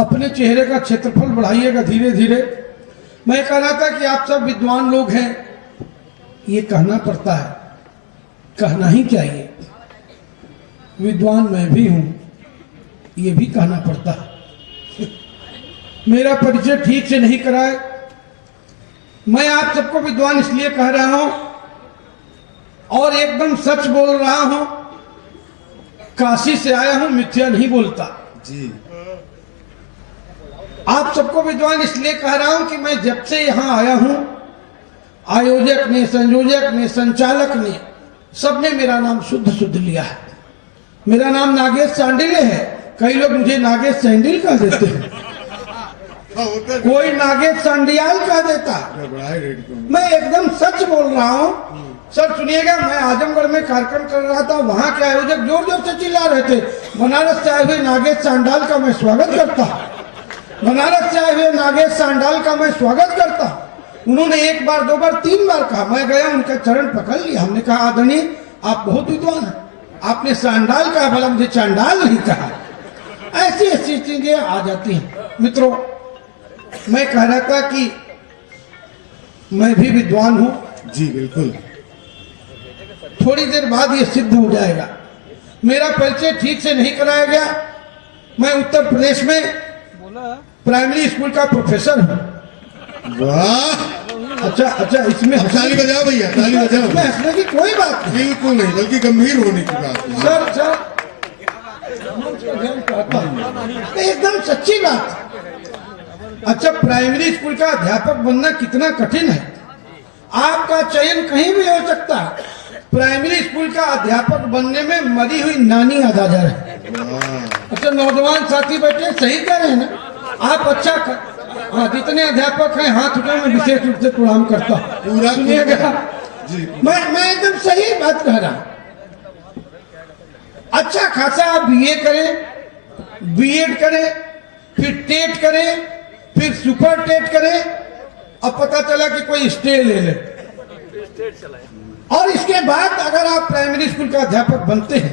अपने चेहरे का क्षेत्रफल बढ़ाइएगा धीरे धीरे। मैं कह रहा था कि आप सब विद्वान लोग हैं, ये कहना पड़ता है, कहना ही चाहिए। विद्वान मैं भी हूं, ये भी कहना पड़ता है। मेरा परिचय ठीक से नहीं कराए। मैं आप सबको विद्वान इसलिए कह रहा हूं और एकदम सच बोल रहा हूं। काशी से आया हूं, मिथ्या नहीं बोलता जी। आप सबको विद्वान इसलिए कह रहा हूं कि मैं जब से यहां आया हूं, आयोजक ने, संयोजक ने, संचालक ने, सबने मेरा नाम शुद्ध शुद्ध लिया है। मेरा नाम नागेश सांडिल्य है। कई लोग मुझे नागेश सैंडिल कह देते हैं, कोई नागेश सांडियाल कह देता। मैं एकदम सच बोल रहा हूं। सर सुनिएगा, मैं आजमगढ़ में कार्यक्रम कर रहा था, वहां के आयोजक जोर जोर से चिल्ला रहे थे, बनारस से आए हुए नागेश सांडाल का मैं स्वागत करता, बनारस से आए हुए नागेश सांडाल का मैं स्वागत करता। उन्होंने एक बार, दो बार, तीन बार कहा। मैं गया, उनका चरण पकड़ लिया। हमने कहा, आदरणीय आप बहुत विद्वान हैं, आपने सांडाल कहा, भला मुझे चांडाल नहीं कहा। ऐसी ऐसी चीजें आ जाती हैं। मित्रों, मैं कह रहा था कि मैं भी विद्वान हूं। जी बिल्कुल। थोड़ी देर बाद ये सिद्ध हो जाएगा। मेरा परिचय ठीक से नहीं कराया गया। मैं उत्तर प्रदेश में प्राइमरी स्कूल का प्रोफेसर हूं। वाह, अच्छा, इसमें ताली बजाओ भैया, ताली बजाओ। इसमें हंसने की कोई बात नहीं। बिल्कुल नहीं, बल्कि गंभीर होने की बात है। सर एकदम सच्ची बात। अच्छा, प्राइमरी स्कूल का अध्यापक बनना कितना कठिन है। आपका चयन कहीं भी हो सकता है। प्राइमरी स्कूल का अध्यापक बनने में मरी हुई नानी याद आ जा रही है। अच्छा, नौजवान साथी बैठे, सही कह रहे हैं ना आप? अच्छा, हाँ, जितने अध्यापक हैं हाथ उठाओ, मैं विशेष रूप से प्रणाम करता हूँ। पूरा सुनिएगा, जी। मैं एकदम सही बात कह रहा हूं। अच्छा खासा आप बीए करें, बीएड करें, फिर टेट करें, फिर सुपर टेट करें, अब पता चला कि कोई स्टे ले ले, और इसके बाद अगर आप प्राइमरी स्कूल का अध्यापक बनते हैं।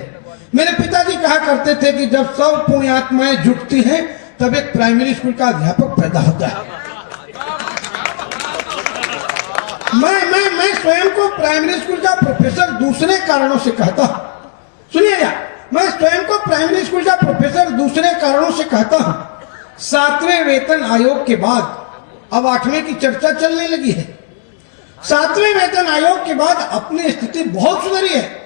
मेरे पिताजी कहा करते थे कि जब 100 पुण्यात्माएं जुटती हैं तब एक प्राइमरी स्कूल का अध्यापक पैदा होता है। मैं स्वयं को प्राइमरी स्कूल का प्रोफेसर दूसरे कारणों से कहता हूं। सुनिएगा, मैं स्वयं को प्राइमरी स्कूल का प्रोफेसर दूसरे कारणों से कहता हूं। 7वें वेतन आयोग के बाद अब 8वें की चर्चा चलने लगी है। 7वें वेतन आयोग के बाद अपनी स्थिति बहुत सुधरी है।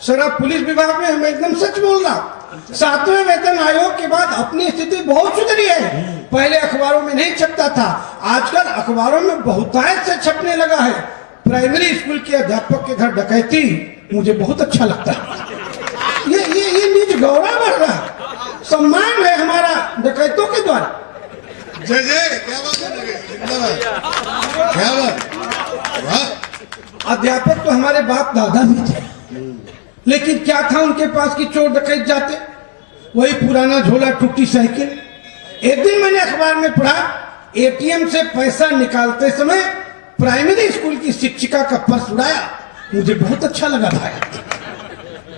सर, आप पुलिस विभाग में, मैं एकदम सच बोल रहा हूं। 7वें वेतन आयोग के बाद अपनी स्थिति बहुत सुधरी है। पहले अखबारों में नहीं छपता था, आजकल अखबारों में बहुतायत से छपने लगा है। प्राइमरी स्कूल के अध्यापक के घर डकैती मुझे बहुत अच्छा लगता है। ये निज गौरव बढ़ रहा है, सम्मान है हमारा डकैतों के द्वारा। जय जय, क्या बात है, क्या बात। वाह, अध्यापक तो हमारे बाप दादा भी थे, लेकिन क्या था उनके पास कि चोर डकैत जाते, वही पुराना झोला टूटी साइकिल। एक दिन मैंने अखबार में पढ़ा, एटीएम से पैसा निकालते समय प्राइमरी स्कूल की शिक्षिका का पर्स उड़ाया। मुझे बहुत अच्छा लगा भाई।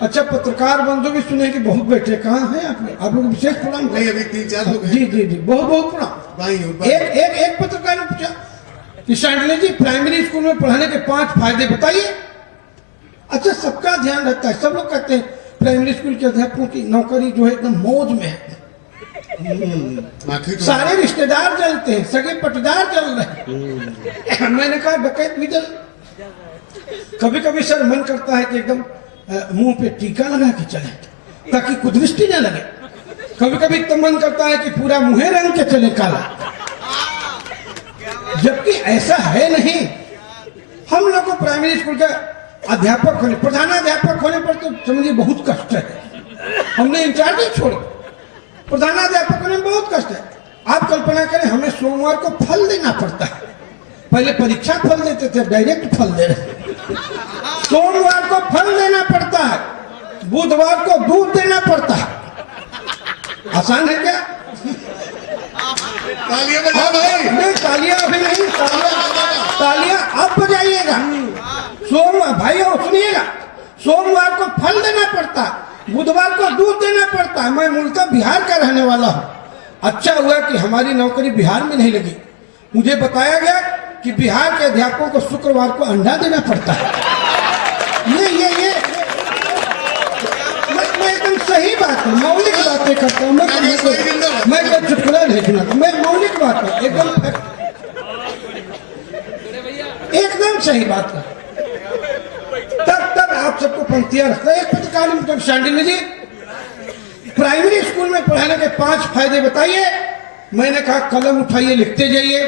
अच्छा, पत्रकार बंधु भी सुने कि बहुत बैठे, कहाँ हैं आप लोग विशेष प्रणाम। नहीं, अभी 3-4 लोग हैं। जी जी जी, बहुत प्रणाम। एक पत्रकार ने पूछा कि सांडिल्य जी, प्राइमरी स्कूल में पढ़ाने के 5 फायदे बताइए। अच्छा, सबका ध्यान रहता है, सब लोग कहते हैं प्राइमरी स्कूल के अध्यापकों की नौकरी जो है एकदम मौज में है। सारे रिश्तेदार जलते हैं, सगे पटदार जल रहे हैं। मैंने कहा डकैत भी जल। कभी कभी सर मन करता है कि एकदम मुंह पे टीका लगा के चले ताकि कुदृष्टि न लगे। कभी कभी तो मन करता है कि पूरा मुंह रंग के चले काला, जबकि ऐसा है नहीं। हम लोग को प्राइमरी स्कूल का अध्यापक होने, प्रधानाध्यापक होने पर तो समझिए बहुत कष्ट है। हमने इंचार्ज ही छोड़, प्रधानाध्यापक होने में बहुत कष्ट है। आप कल्पना करें, हमें सोमवार को फल देना पड़ता है। पहले परीक्षा फल देते थे, डायरेक्ट फल दे रहे। सोमवार को फल देना पड़ता है, बुधवार को दूध देना पड़ता है। आसान है क्या? तालियां बजाओ भाई। नहीं, तालियां अभी नहीं, तालियां अब बजाइएगा। सोमवार भाई सुनिएगा, सोमवार को फल देना पड़ता है, बुधवार को दूध देना पड़ता है। मैं मूलतः बिहार का रहने वाला हूँ। अच्छा हुआ कि हमारी नौकरी बिहार में नहीं लगी। मुझे बताया गया कि बिहार के अध्यापकों को शुक्रवार को अंडा देना पड़ता है। ये मैं एकदम सही बात है, मौलिक बातें करता हूँ। मैं कोई चुटकुला नहीं सुनाता, मैं मौलिक बात है, एकदम सही बात है। तब आप सबको पंक्तियां रखता है। एक पत्रकार ने मुझे शांडिल्य जी प्राइमरी स्कूल में पढ़ाने के 5 फायदे बताइए। मैंने कहा कलम उठाइए, लिखते जाइए।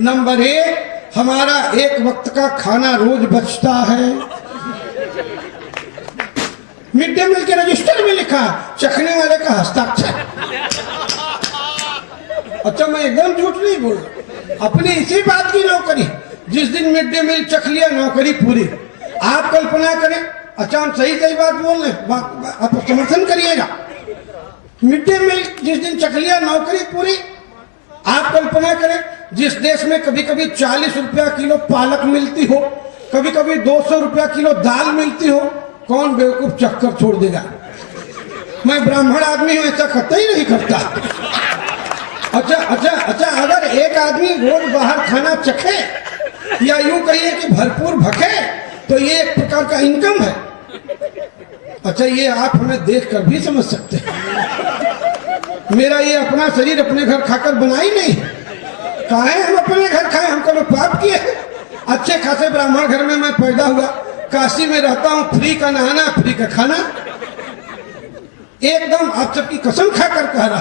नंबर 1, हमारा एक वक्त का खाना रोज बचता है। मिड डे मील के रजिस्टर में लिखा, चखने वाले का हस्ताक्षर। अच्छा, मैं एकदम झूठ नहीं बोल रहा, अपनी इसी बात की नौकरी। जिस दिन मिड डे मील चख लिया, नौकरी पूरी। आप कल्पना करें, अच्छा हम सही बात बोल रहे हैं, आप समर्थन करिएगा। मिड डे मील जिस दिन चख लिया, नौकरी पूरी। आप कल्पना करें, जिस देश में कभी कभी 40 रुपया किलो पालक मिलती हो, कभी कभी 200 रुपया किलो दाल मिलती हो, कौन बेवकूफ चक्कर छोड़ देगा? मैं ब्राह्मण आदमी हूं, ऐसा कतई नहीं करता। अच्छा, अगर एक आदमी रोज बाहर खाना चखे, या यूं कहिए कि भरपूर भखे, तो ये एक प्रकार का इनकम है। अच्छा, ये आप हमें देख कर भी समझ सकते हैं। मेरा ये अपना शरीर अपने घर खाकर बना ही नहीं। काहे हम अपने घर खाए? हमको लोग पाप किए। अच्छे खासे ब्राह्मण घर में मैं पैदा हुआ, काशी में रहता हूं, फ्री का नहाना, फ्री का खाना। एकदम आप सबकी कसम खाकर कह रहा,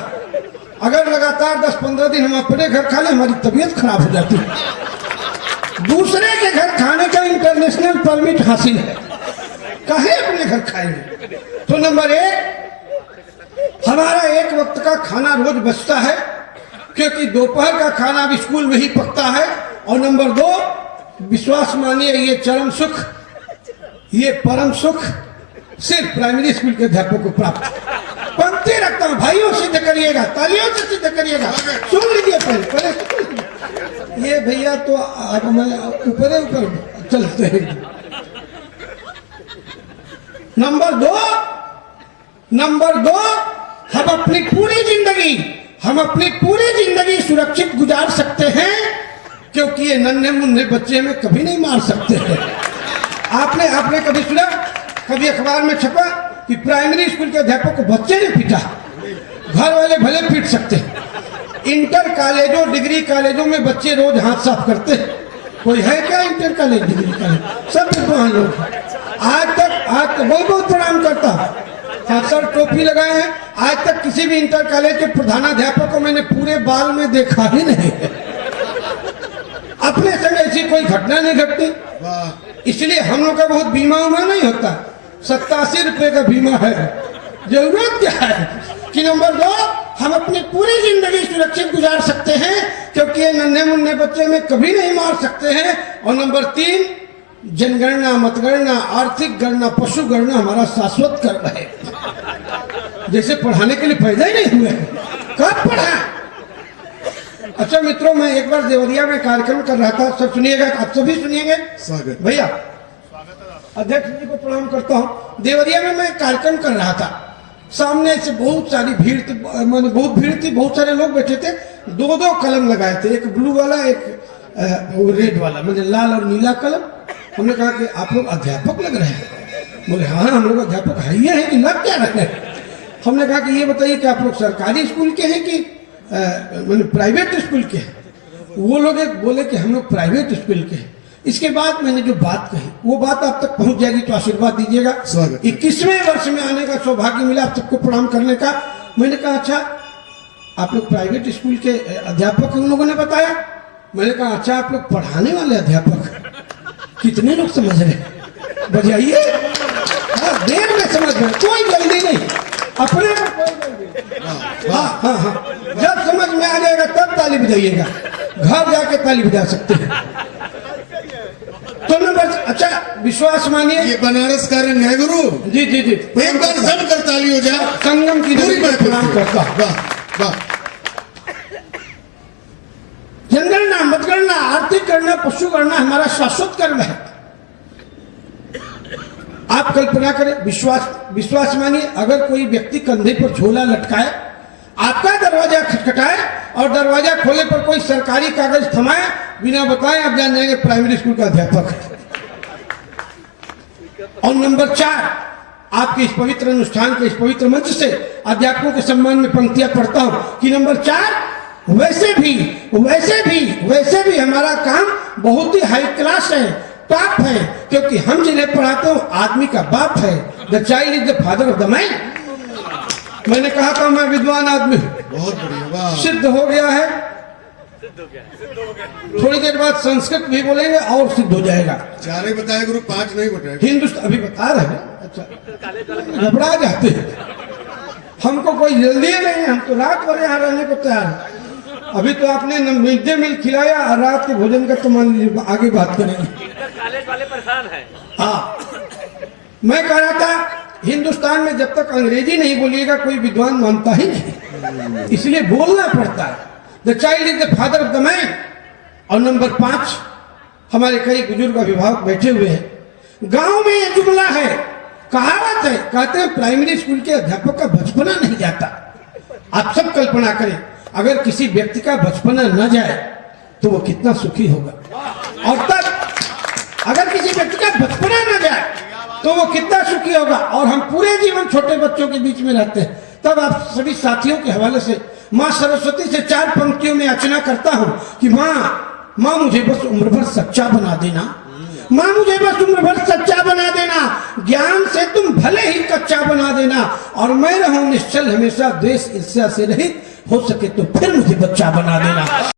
अगर लगातार 10-15 दिन हम अपने घर खा ले, हमारी तबीयत खराब हो जाती है। दूसरे के घर खाने का इंटरनेशनल परमिट हासिल है, काहे अपने घर खाएंगे? तो नंबर 1, हमारा एक वक्त का खाना रोज बचता है, क्योंकि दोपहर का खाना अब स्कूल में ही पकता है। और नंबर 2, विश्वास मानिए, ये चरम सुख, ये परम सुख सिर्फ प्राइमरी स्कूल के अध्यापकों को प्राप्त। पंक्ति रखता हूं, भाइयों सिद्ध करिएगा, तालियों से सिद्ध करिएगा। सुन लीजिए पहले ये भैया तो अब मैं ऊपर चलते हैं। नंबर दो, हम अपनी पूरी जिंदगी सुरक्षित गुजार सकते हैं, क्योंकि ये नन्हे मुन्ने बच्चे हमें कभी नहीं मार सकते हैं। आपने कभी सुना, कभी अखबार में छपा कि प्राइमरी स्कूल के अध्यापक को बच्चे ने पीटा? घर वाले भले पीट सकते हैं, इंटर कॉलेजों, डिग्री कॉलेजों में बच्चे रोज हाथ साफ करते हैं। कोई है क्या इंटर कॉलेज, डिग्री कॉलेज? सब विद्वान लोग। आज तक बहुत प्रणाम करता हूं, हाथ सर टोपी लगाए हैं। आज तक किसी भी इंटर कॉलेज के प्रधानाध्यापक को मैंने पूरे बाल में देखा ही नहीं। अपने संग ऐसी कोई घटना नहीं घटती, इसलिए हम लोग का बहुत बीमा उमा नहीं होता। 87 रुपए का बीमा है। जरूरत क्या है कि नंबर 2, हम अपनी पूरी जिंदगी सुरक्षित गुजार सकते हैं, क्योंकि ये नन्हे मुन्ने बच्चे में कभी नहीं मार सकते हैं। और नंबर 3, जनगणना, मतगणना, आर्थिक गणना, पशु गणना हमारा शाश्वत कर्म है। जैसे पढ़ाने के लिए पैदा ही नहीं हुए, कब पढ़ा? अच्छा मित्रों, मैं एक बार देवरिया में कार्यक्रम कर रहा था, सब सुनिएगा, आप सभी सुनिएंगे। स्वागत भैया, अध्यक्ष जी को प्रणाम करता हूँ। देवरिया में मैं कार्यक्रम कर रहा था, सामने से बहुत सारी भीड़ थी, मैंने बहुत भीड़ थी, बहुत सारे लोग बैठे थे। 2 कलम लगाए थे, एक ब्लू वाला, एक रेड वाला, मैंने लाल और नीला कलम। हमने कहा कि आप लोग अध्यापक लग रहे हैं। बोले हाँ, हम लोग अध्यापक है ही हैं कि लग क्या रहे हैं। हमने कहा कि ये बताइए कि आप लोग सरकारी स्कूल के हैं कि मैंने प्राइवेट स्कूल के हैं? वो लोग बोले कि हम लोग प्राइवेट स्कूल के हैं। इसके बाद मैंने जो बात कही, वो बात आप तक पहुंच जाएगी, तो आशीर्वाद दीजिएगा। 21वें वर्ष में आने का सौभाग्य मिला आप सबको प्रणाम करने का। मैंने कहा अच्छा, आप लोग प्राइवेट स्कूल के अध्यापक, उन लोगों ने बताया। मैंने कहा अच्छा, आप लोग पढ़ाने वाले अध्यापक? कितने लोग समझ रहे? बजाइए, देर में समझ रहे, कोई जल्दी नहीं, अपने हाँ, जब समझ में आ जाएगा तब ताली बजाइएगा, घर जाके ताली बजा सकते हैं। तो नंबर, अच्छा विश्वास मानिए, ये बनारस का रंग है गुरु। जी, एक बार जमकर ताली हो जाए, संगम की प्रणाम करता। वाह। जनगणना, मतगणना, आर्थिक गणना, पशु गणना हमारा शाश्वत कर्म है। आप कल्पना करें, विश्वास मानिए, अगर कोई व्यक्ति कंधे पर झोला लटकाए, आपका दरवाजा खटखटाए और दरवाजा खोले पर कोई सरकारी कागज थमाए, बिना बताए आप जान जाएंगे प्राइमरी स्कूल का अध्यापक है। और नंबर 4, आपके इस पवित्र अनुष्ठान के इस पवित्र मंच से अध्यापकों के सम्मान में पंक्तियां पढ़ता हूं कि नंबर 4, वैसे भी हमारा काम बहुत ही हाई क्लास है, टॉप है, क्योंकि हम जिन्हें पढ़ाते हो आदमी का बाप है। The child is the father of the man. मैंने कहा था मैं विद्वान आदमी हूं, बहुत बढ़िया, वाह। सिद्ध हो गया है। थोड़ी देर बाद संस्कृत भी बोलेंगे और सिद्ध हो जाएगा। 4 ही बताए गुरु, 5 नहीं बताए। हिंदुस्तान अभी बता रहे हैं। अच्छा, घबरा जाते हैं। हमको कोई जल्दी नहीं है, हम तो रात भर यहाँ रहने को तैयार है। अभी तो आपने मिड डे मील खिलाया और रात के भोजन का तो मान लीजिए आगे बात करेंगे। कॉलेज वाले परेशान हैं। हाँ, मैं कह रहा था हिंदुस्तान में जब तक अंग्रेजी नहीं बोलिएगा कोई विद्वान मानता ही नहीं, इसलिए बोलना पड़ता है। The child is the father of the man. और नंबर 5, हमारे कई बुजुर्ग अभिभावक बैठे हुए हैं। गांव में यह जुमला है, कहावत है, कहते हैं प्राइमरी स्कूल के अध्यापक का बचपना नहीं जाता। आप सब कल्पना करें, अगर किसी व्यक्ति का बचपना न जाए तो वो कितना सुखी होगा। और तब अगर किसी व्यक्ति का बचपना न जाए तो वो कितना सुखी होगा। और हम पूरे जीवन छोटे बच्चों के बीच में रहते हैं। तब आप सभी साथियों के हवाले से माँ सरस्वती से 4 पंक्तियों में याचना करता हूं कि माँ मुझे बस उम्र भर सच्चा बना देना, माँ मुझे बस उम्र भर सच्चा बना देना, ज्ञान से तुम भले ही कच्चा बना देना, और मैं रहूं निश्चल हमेशा, द्वेष ईर्ष्या से रहित, हो सके तो फिर मुझे बच्चा बना देना।